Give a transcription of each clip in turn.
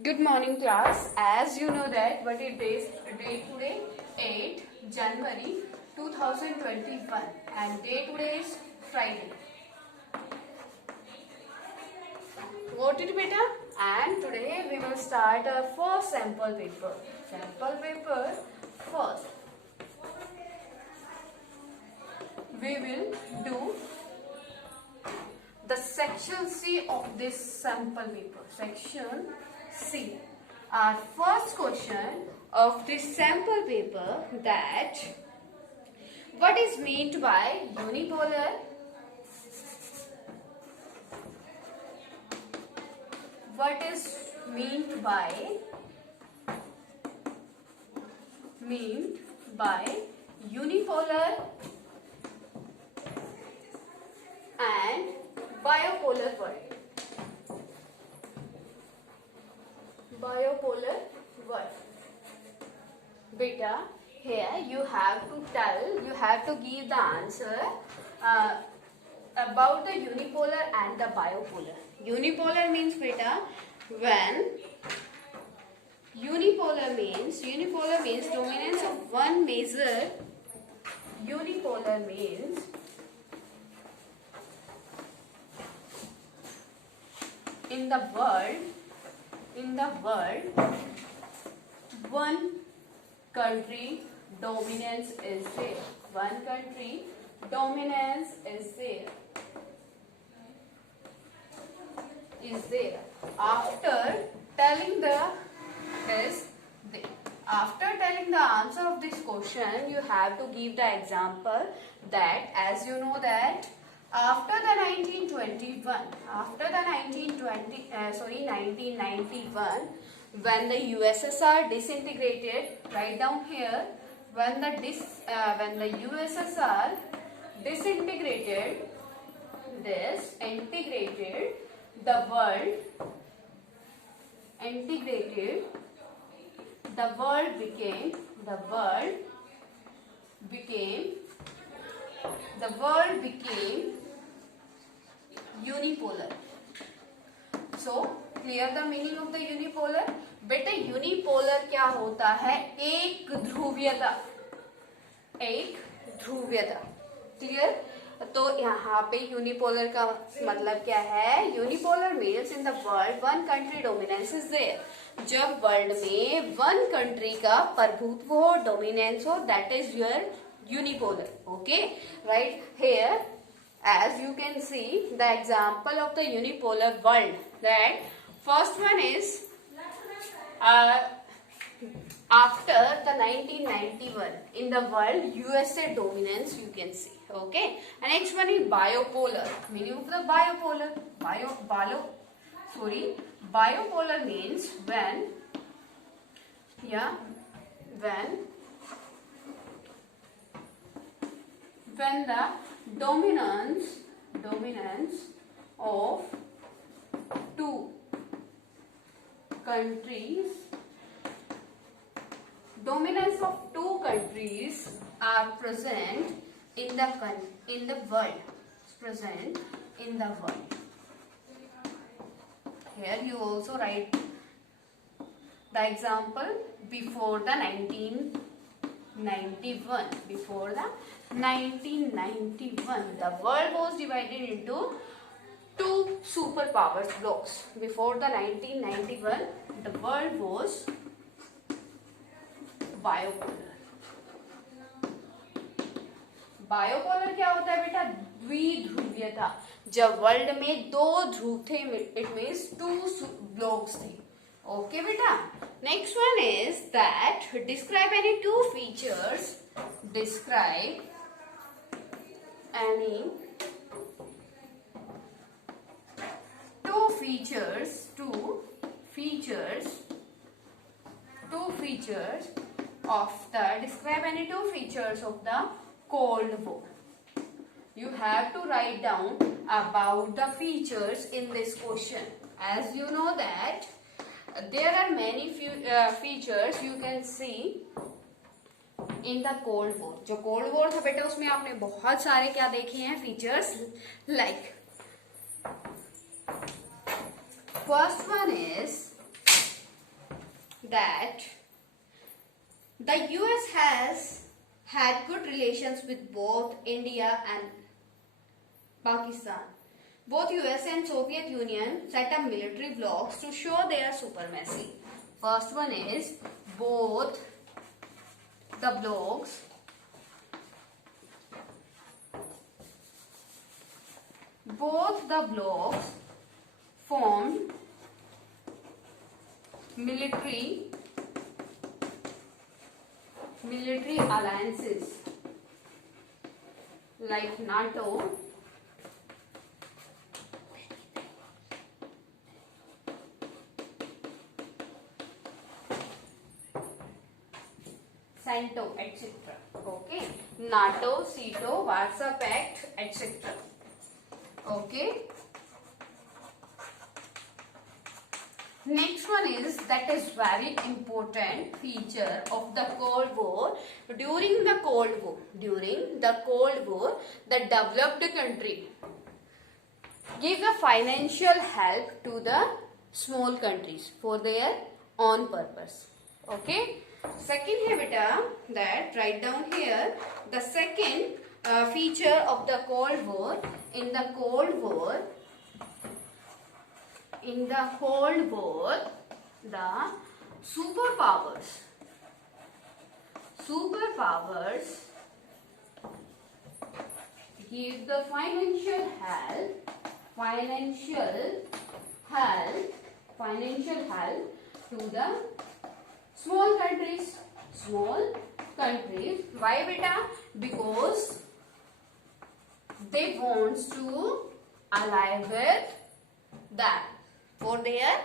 Good morning class. As you know that what it is day today 8 January 2021 and day today is Friday. What it beta? And today we will start our first sample paper. Sample paper first. We will do the section C of this sample paper. Section C. Our first question of this sample paper, that what is meant by unipolar? What is meant by unipolar and bipolar world? Bipolar world. Beta, here you have to give the answer about the unipolar and the bipolar. Unipolar means beta, when unipolar means dominance of one measure. Unipolar means in the world one country dominance is there. One country dominance is there. After telling the answer of this question, you have to give the example that, as you know that after the 1991, when the USSR disintegrated, write down here, when the USSR disintegrated, the world became unipolar. So clear the meaning of the unipolar. बेटे unipolar क्या होता है? एक ध्रुवीयता. Clear? तो यहाँ पे unipolar का मतलब क्या है? Unipolar means in the world one country dominance is there. जब वर्ल्ड में वन कंट्री का प्रभुत्व हो, डोमिनेंस हो, that is your unipolar. Okay, right here as you can see the example of the unipolar world, that first one is after the 1991 in the world USA dominance, you can see. Okay, and next one is bipolar. Meaning of the bipolar, bipolar means when the dominance of two countries are present in the world. Here you also write the example before the 1991, the world was divided into two superpowers blocks. Before the 1991, the world was bipolar. Bipolar क्या होता है बेटा? द्विध्रुवीयता. जब world में दो ध्रुव थे, it means two blocks थे. Okay बेटा. Next one is that describe any two features. Describe any two features of the Cold War. You have to write down about the features in this question. As you know that there are many features you can see in the cold war. जो cold war था बेटा उसमें आपने बहुत सारे क्या देखे हैं features, like first one is that the US has had good relations with both India and Pakistan. Both US and Soviet Union set up military blocs to show their supremacy. First one is both the blocs formed military alliances like NATO, CENTO, etc. Okay, NATO, CETO, Warsaw Pact, etc. Okay. Next one is that is very important feature of the Cold War. During the Cold War, the developed country give the financial help to the small countries for their own purpose. Okay. Second है बेटा that write down here the second feature of the Cold War. In the Cold War, the superpowers give the financial help to the small countries. Why beta? Because they wants to ally with them for their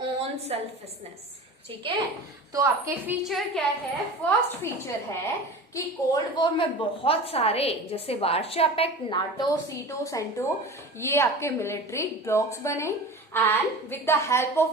own selfishness. ठीक है, तो आपके feature क्या है? First feature है कि cold war में बहुत सारे जैसे वार्शा पैक्ट, नाटो, सीटो, सेंटो ये आपके मिलिट्री ब्लॉक्स बने and with the help of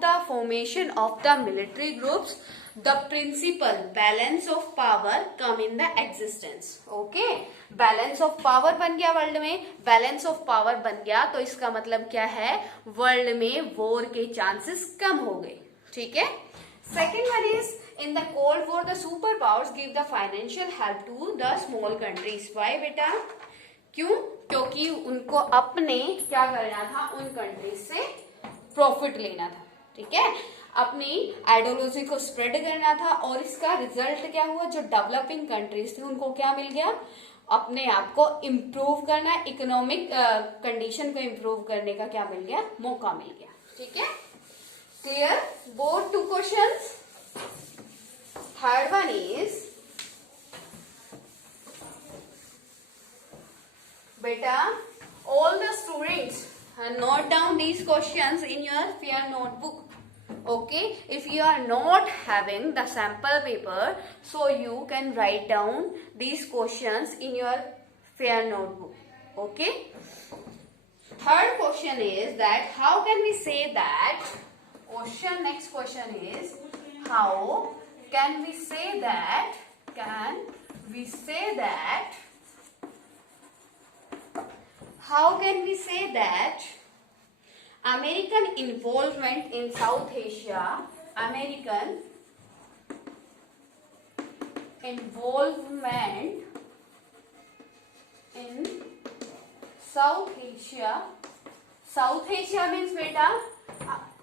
the formation of the military groups, the principal balance of power come in the existence. Okay, balance of power बन गया वर्ल्ड में. बैलेंस ऑफ पावर बन गया तो इसका मतलब क्या है? वर्ल्ड में वॉर के चांसेस कम हो गए. ठीक है. Second one is in the cold war the super powers give the financial help to the small countries. Why बेटा? क्यों? क्योंकि उनको अपने क्या करना था? उन कंट्रीज से प्रॉफिट लेना था. ठीक है, अपनी आइडियोलॉजी को स्प्रेड करना था. और इसका रिजल्ट क्या हुआ? जो डेवलपिंग कंट्रीज थे उनको क्या मिल गया? अपने आप को इम्प्रूव करना, इकोनॉमिक कंडीशन को इम्प्रूव करने का क्या मिल गया? मौका मिल गया. ठीक है, clear? Both two questions. Third one is beta, all the students note down these questions in your fair notebook. Okay, if you are not having the sample paper, so you can write down these questions in your fair notebook. Okay, third question is that how can we say that next question is how can we say that American involvement in South Asia means beta,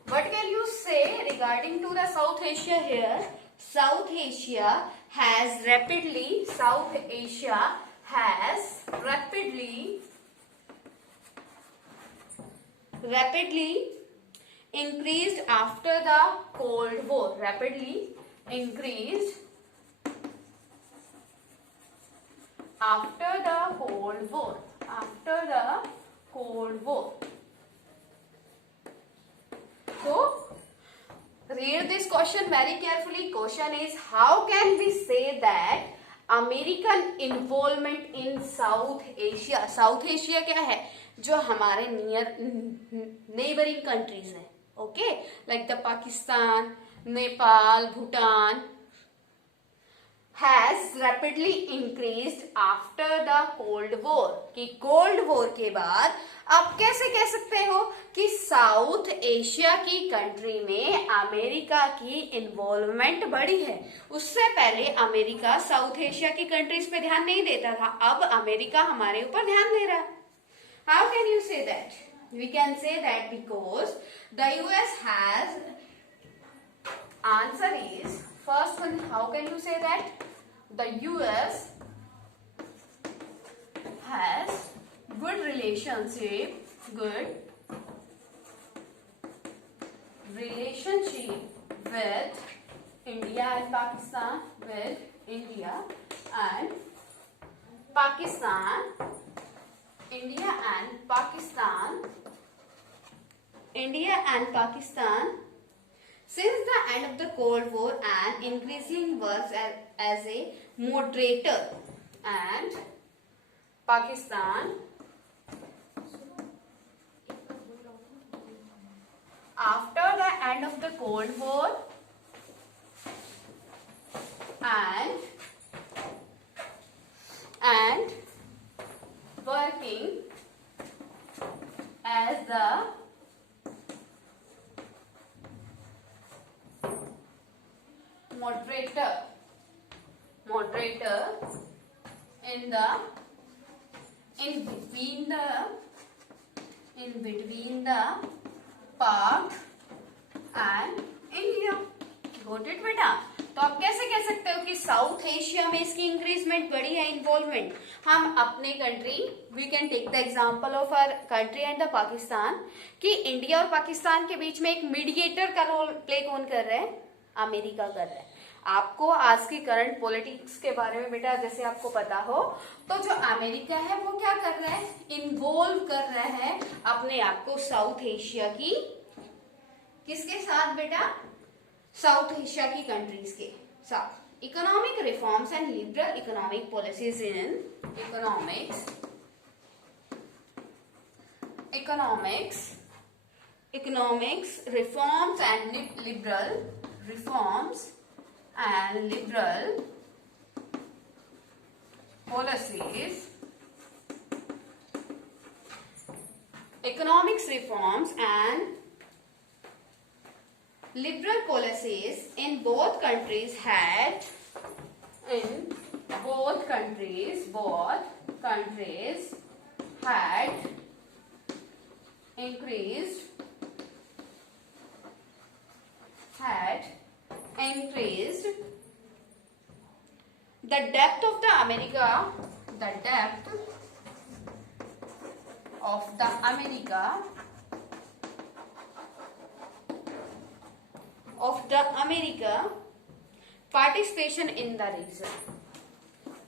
what can you say regarding to the South Asia here? South Asia has rapidly increased after the Cold War. Rapidly increased after the Cold War. So read this question very carefully. Question is how can we say that American involvement in South Asia. South Asia क्या है? जो हमारे neighbouring countries है. Okay, like the Pakistan, Nepal, Bhutan has rapidly increased after the Cold War, कि cold war के बाद आप कैसे कह सकते हो कि साउथ एशिया की कंट्री में अमेरिका की इन्वॉल्वमेंट बढ़ी है। उससे पहले अमेरिका साउथ एशिया की कंट्रीज पे ध्यान नहीं देता था, अब अमेरिका हमारे ऊपर ध्यान दे रहा है। How can you say that? We can say that because the US has, answer is, first one, how can you say that? The US has good relationship with India and Pakistan, India and Pakistan since the end of the Cold War and increasingly works as a moderator, and Pakistan after the end of the Cold War and working as the moderator in between the Pak and India. Got it बेटा? तो आप कैसे कह सकते हो कि south Asia में इसकी इंक्रीजमेंट बढ़ी है, इन्वॉल्वमेंट। हम अपने country, we can take the example of our country and the Pakistan, कि इंडिया और पाकिस्तान के बीच में एक मीडिएटर का रोल प्ले कौन कर रहा है? अमेरिका कर रहा है। आपको आज की करंट पॉलिटिक्स के बारे में बेटा जैसे आपको पता हो, तो जो अमेरिका है वो क्या कर रहा है? इन्वॉल्व कर रहा है अपने आप को साउथ एशिया की, किसके साथ बेटा? साउथ एशिया की कंट्रीज के साथ। Economic reforms and liberal economic policies in economics reforms and liberal policies, economics reforms and liberal policies in both countries had increased the depth of the America participation in the region.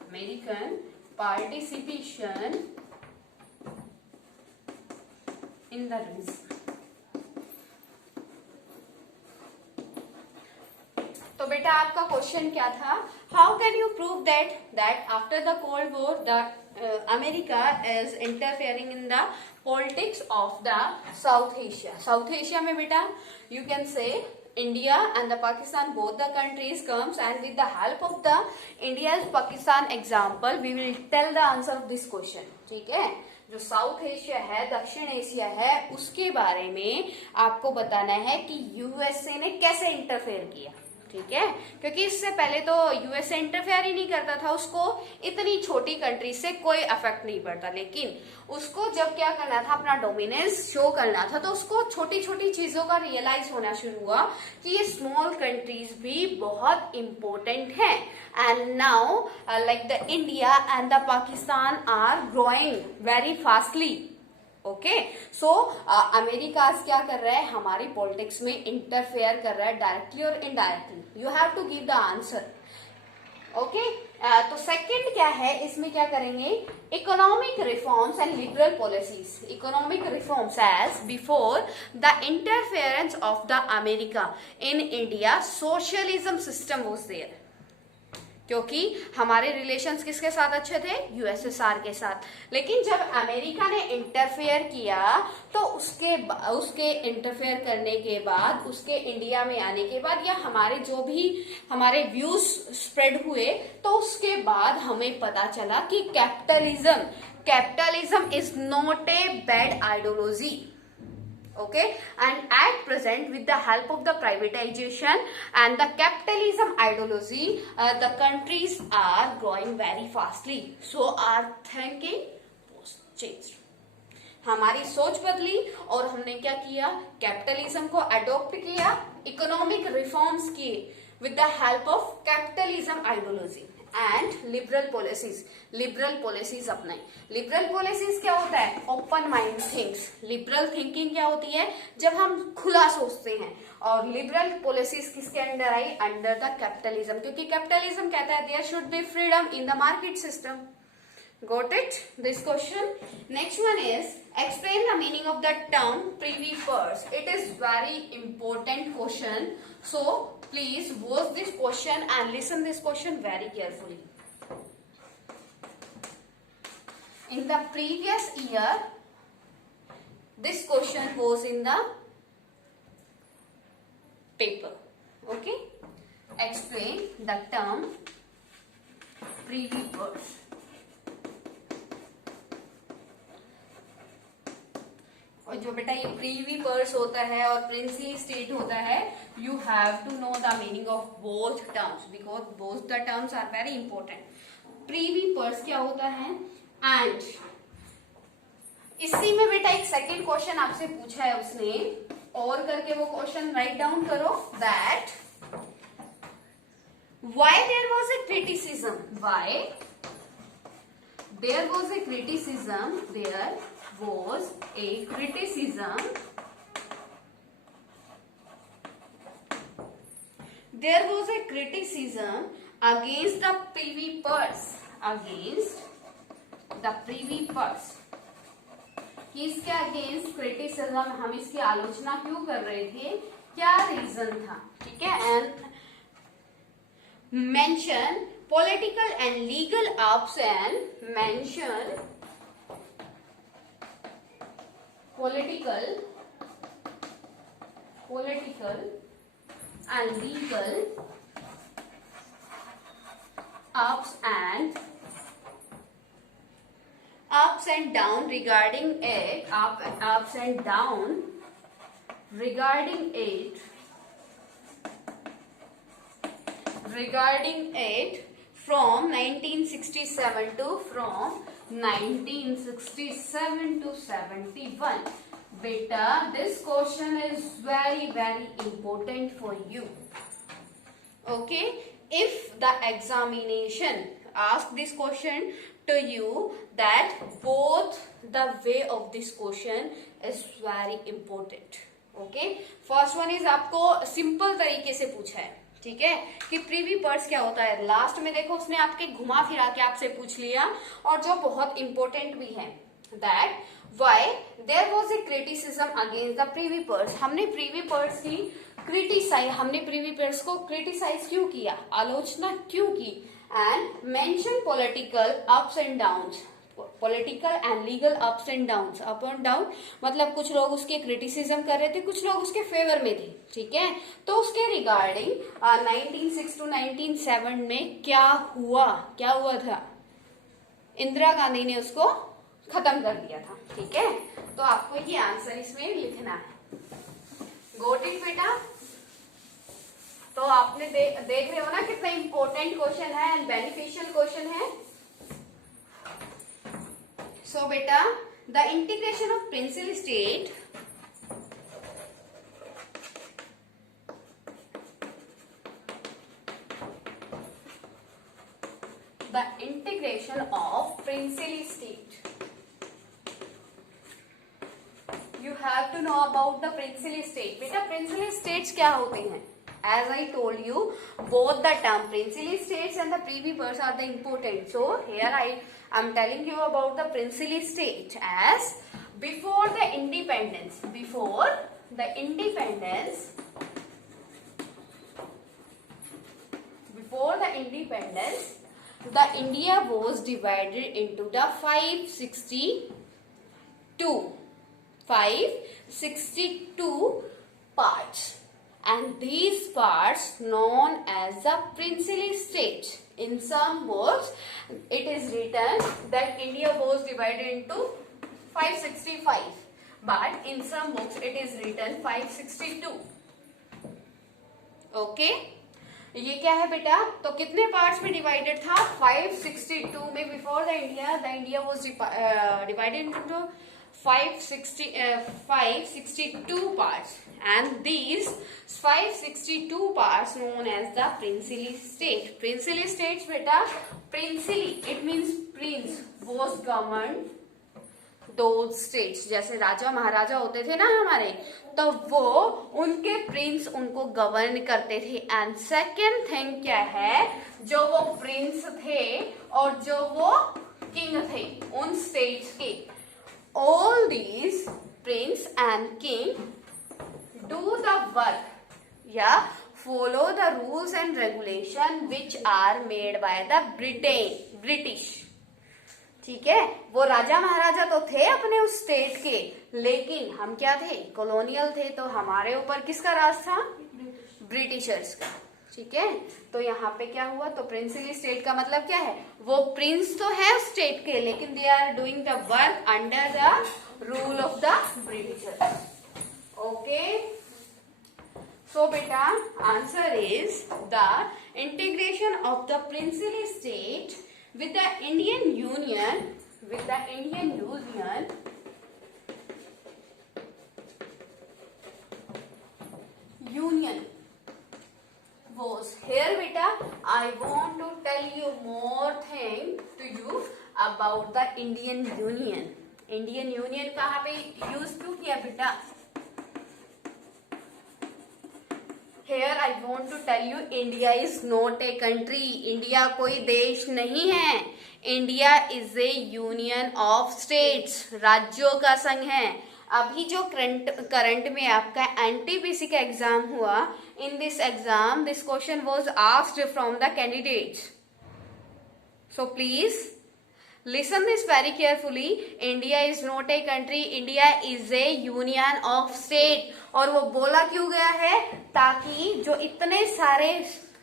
American participation in the region. तो बेटा आपका question क्या था? How can you prove that after the cold war the America is interfering in the politics of the south Asia. South Asia में बेटा you can say India and the Pakistan, both the countries comes, and with the help of the India's Pakistan example we will tell the answer of this question. ठीक है? जो south Asia है, दक्षिण Asia है, उसके बारे में आपको बताना है कि यूएसए ने कैसे इंटरफेयर किया। ठीक है? क्योंकि इससे पहले तो यूएसए इंटरफेयर ही नहीं करता था, उसको इतनी छोटी कंट्री से कोई अफेक्ट नहीं पड़ता, लेकिन उसको जब क्या करना था, अपना डोमिनेंस शो करना था, तो उसको छोटी छोटी चीजों का रियलाइज होना शुरू हुआ कि ये स्मॉल कंट्रीज भी बहुत इंपॉर्टेंट हैं। And now like the India and the Pakistan are growing very fastly. Okay, so America क्या कर रहा है? हमारी पॉलिटिक्स में इंटरफेयर कर रहा है, डायरेक्टली और indirectly. You have to give the answer. Okay, तो सेकंड क्या है, इसमें क्या करेंगे? Economic reforms and liberal policies. Economic reforms as before the interference of the America in India socialism system was there. क्योंकि हमारे रिलेशंस किसके साथ अच्छे थे, यूएसएसआर के साथ। लेकिन जब अमेरिका ने इंटरफेयर किया तो उसके इंटरफेयर करने के बाद, उसके इंडिया में आने के बाद, या हमारे जो भी हमारे व्यूज स्प्रेड हुए, तो उसके बाद हमें पता चला कि capitalism is not a bad ideology. Okay, and at present with the help of the privatization and the capitalism ideology, the countries are growing very fastly, so our thinking was changed. हमारी सोच बदली और हमने क्या किया, capitalism को adopt किया, economic reforms किए with the help of capitalism ideology and liberal policies अपनाई। लिबरल पॉलिसीज क्या होता है, open mind things. Liberal thinking क्या होती है, जब हम खुला सोचते हैं। और लिबरल पॉलिसीज किसके अंडर आई, अंडर द कैपिटलिज्म, क्योंकि कैपिटलिज्म कहता है there should be freedom in the market system. Got it? This question. Next one is explain the meaning of the term privy purse. It is very important question. So please watch this question and listen this question very carefully. In the previous year, this question was in the paper. Okay? Explain the term privy purse. और जो बेटा ये Privi purse होता है और princely state होता है, you have to know the meaning of both terms because both the terms are very important. Privy purse क्या होता है, एंड इसी में बेटा एक सेकेंड क्वेश्चन आपसे पूछा है उसने, और करके वो क्वेश्चन राइट डाउन करो, that why there was a criticism, why there was a criticism, there was a criticism, there was a criticism against the privy purse, against the privy purse। किसके against criticism, हम इसकी आलोचना क्यों कर रहे थे, क्या रीजन था, ठीक है। And mention political and legal ups and mention political and legal ups and down regarding it, ups and down regarding it from 1967 to 71. Beta, this question is very important for you. Okay, if the examination ask this question to you, that both the way of this question is very important. Okay, first one is आपको simple तरीके से पूछा है, ठीक है, कि Privi purse क्या होता है। लास्ट में देखो उसने आपके घुमा फिरा के आपसे पूछ लिया, और जो बहुत इंपॉर्टेंट भी है, that why there was a criticism against the privy purse. हमने प्रीवी पर्स की हमने प्रीवी पर्स को क्रिटिसाइज क्यों किया, आलोचना क्यों की, and mention political ups and downs, political and legal ups and downs. Up and down मतलब कुछ लोग उसके क्रिटिसिज्म कर रहे थे, कुछ लोग उसके फेवर में थे, ठीक है। तो उसके रिगार्डिंग 1906 to 1907 में क्या हुआ था, इंदिरा गांधी ने उसको खत्म कर दिया था, ठीक है। तो आपको ये आंसर इसमें लिखना है। गॉट इट बेटा? तो आपने देख रहे हो ना कितना इंपॉर्टेंट क्वेश्चन है एंड बेनिफिशियल क्वेश्चन है। So beta, the integration of princely state you have to know about the princely state. बेटा princely states क्या होते हैं? As I told you, both the term princely states and the privy purse are the important. So here I am telling you about the princely state as before the independence. Before the independence independence, the India was divided into the 562 parts, and these parts known as the princely state. In some books, it is written that India was divided into 565, but in some books it is written 562. Okay ये क्या है बेटा? तो कितने parts में divided था? 562 में. Before the India was divided into 562 parts, and these 562 parts known as the princely state. Princely states बेटा, princely it means prince was governed those states. जैसे राजा महाराजा होते थे ना हमारे, तो वो उनके प्रिंस उनको गवर्न करते थे. एंड सेकेंड थिंग क्या है? जो वो प्रिंस थे और जो वो किंग थे उन स्टेट्स के, all these prince and king do the work या follow the rules and regulation which are made by the British. ठीक है, वो राजा महाराजा तो थे अपने उस स्टेट के, लेकिन हम क्या थे? कॉलोनियल थे. तो हमारे ऊपर किसका राज था? ब्रिटिशर्स का. ठीक है, तो यहाँ पे क्या हुआ? तो प्रिंसली स्टेट का मतलब क्या है? वो प्रिंस तो है उस स्टेट के, लेकिन they are doing the work under the rule of the Britishers. Okay, so बेटा answer is the integration of the princely state with the Indian Union was here beta. I want to tell you more thing to you about the Indian Union. Indian Union कहाँ पे use क्यों किया बेटा? Here I want to tell you India is not a country. India कोई देश नहीं है. India is A union of states. राज्यों का संघ है. अभी जो करंट में आपका एनटीपीसी का एग्जाम हुआ, in this exam this question was asked from the candidates. So please listen this very carefully. India is not a country. India is a union of state. और वो बोला क्यों गया है? ताकि जो इतने सारे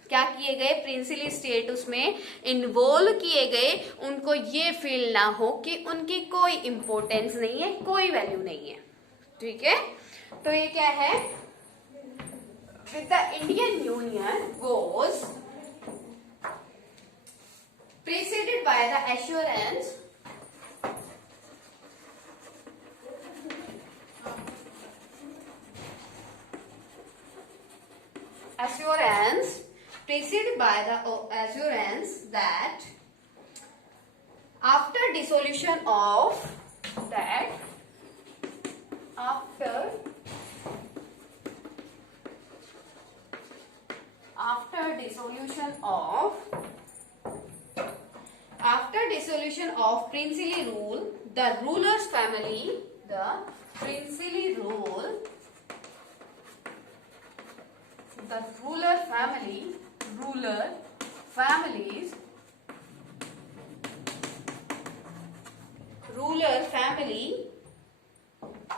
क्या किए गए प्रिंसली स्टेट उसमें इन्वॉल्व किए गए, उनको ये फील ना हो कि उनकी कोई इंपॉर्टेंस नहीं है, कोई वैल्यू नहीं है. ठीक है, तो ये क्या है? With the Indian union was preceded by the assurance preceded by the assurance that after dissolution of After dissolution of princely rule, the ruler's family, the princely rule, the ruler families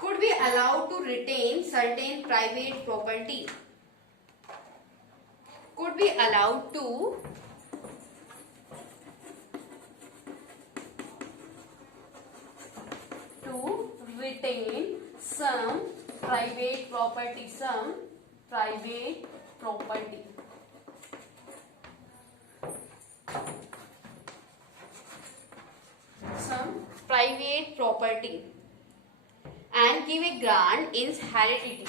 could be allowed to retain certain private property. Could be allowed to retain some private property. Some private property and give a grant in heredity.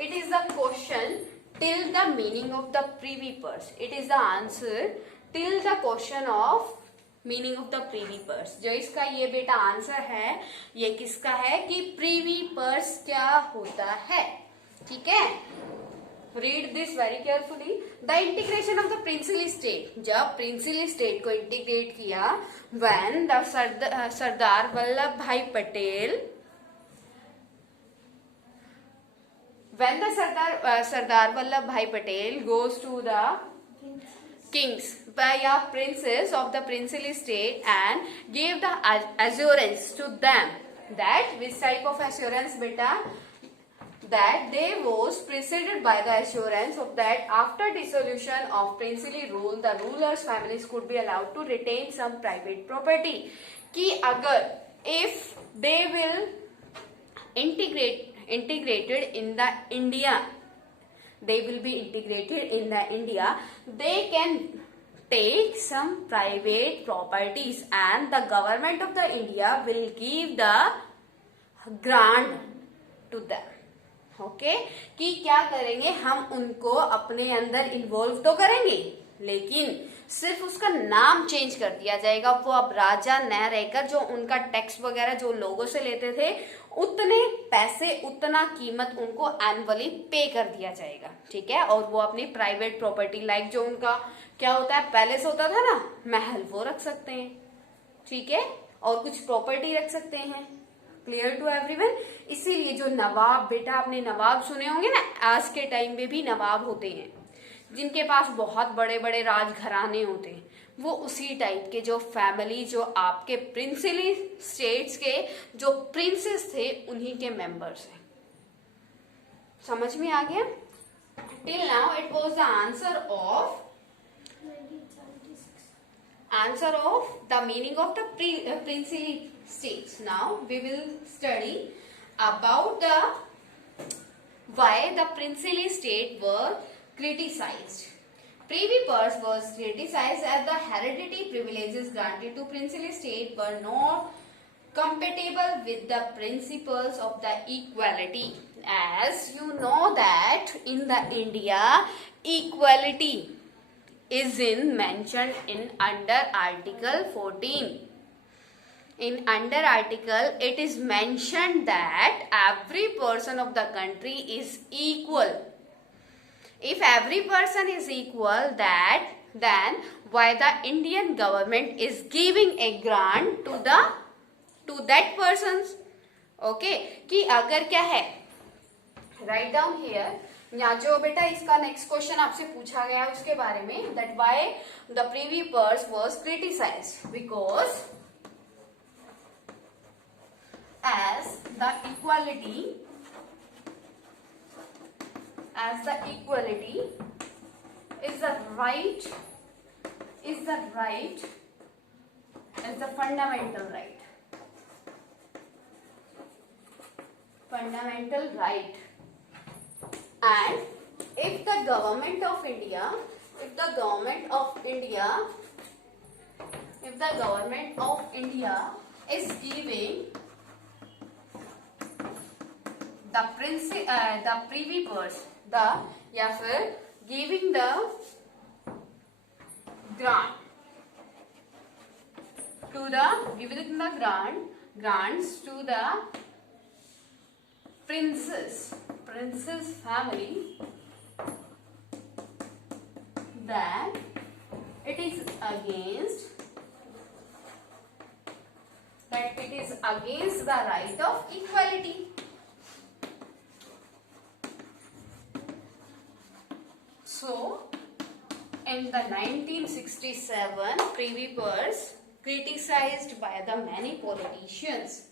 It is the question till the meaning of the privy purse. It is the answer till the question of meaning of the privy purse. जो इसका ये बेटा answer है, ये किसका है कि Privi purse क्या होता है. ठीक है, read this very carefully. The integration of the princely state, जब प्रिंसिली स्टेट को इंटीग्रेट किया, when the Sardar Vallabhbhai Patel, when the Sardar Vallabh Bhai Patel goes to the kings या princes of the princely state and gave the assurance to them, that which type of assurance beta, that they was preceded by the assurance of that after dissolution of princely rule the rulers families could be allowed to retain some private property, कि अगर if they will integrated in the India, they will be integrated in the India, they can take some private properties and the government of the India will give the grant to them. Okay कि क्या करेंगे, हम उनको अपने अंदर involve तो करेंगे, लेकिन सिर्फ उसका नाम चेंज कर दिया जाएगा. वो अब राजा न रहकर जो उनका टैक्स वगैरह जो लोगों से लेते थे, उतने पैसे उतना कीमत उनको एनुअली पे कर दिया जाएगा. ठीक है. और वो अपनी प्राइवेट प्रॉपर्टी लाइक जो उनका क्या होता है, पैलेस होता था ना, महल, वो रख सकते हैं. ठीक है. और कुछ प्रॉपर्टी रख सकते हैं. Clear to everyone. इसीलिए जो नवाब, बेटा आपने नवाब सुने होंगे ना, आज के टाइम में भी नवाब होते हैं जिनके पास बहुत बड़े बड़े राजघराने होते हैं, वो उसी टाइप के जो फैमिली, जो आपके प्रिंसिली स्टेट्स के जो प्रिंसेस थे, उन्हीं के मेंबर्स हैं. समझ में आ गया. Till now it was the answer of the meaning of the princely states. Now we will study about why the princely state were criticized. Privy purse was criticized as the hereditary privileges granted to princely state were not compatible with the principles of the equality. As you know that in the India, equality is mentioned in under Article 14. In under article, it is mentioned that every person of the country is equal. If every person is equal, then why the Indian government is giving a grant to that persons? Okay, कि अगर क्या है, write down here. या जो बेटा इसका next question आपसे पूछा गया उसके बारे में, that why the privy purse was criticized, because as the equality is the right, is the fundamental right, and if the government of India is giving the privy purse, या फिर giving the grants to the prince's family, then it is against the right of equality. So, in the 1967, Privy Purse criticized by the many politicians.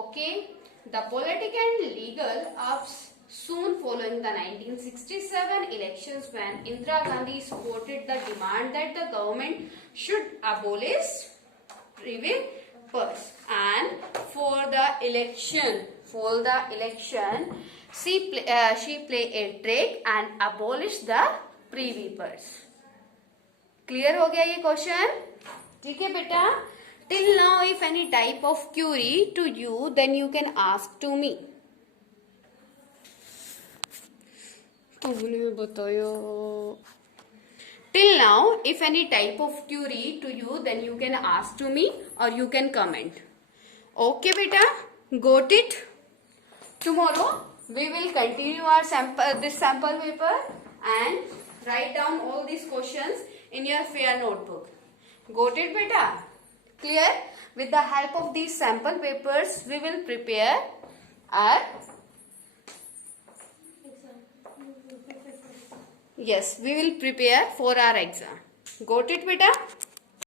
Okay, the political and legal ups soon following the 1967 elections, when Indira Gandhi supported the demand that the government should abolish Privy Purse, and for the election, she play a trick and abolish the Privy Purse. Clear हो गया ये question. ठीक है बेटा. Till now, if any type of query to you, then you can ask to me. तुमने बताया. Till now, if any type of query to you, then you can ask to me or you can comment. Okay beta, got it? Tomorrow we will continue our this sample paper and write down all these questions in your fair notebook. Got it, beta? Clear? With the help of these sample papers, we will prepare our we will prepare for our exam. Got it, beta?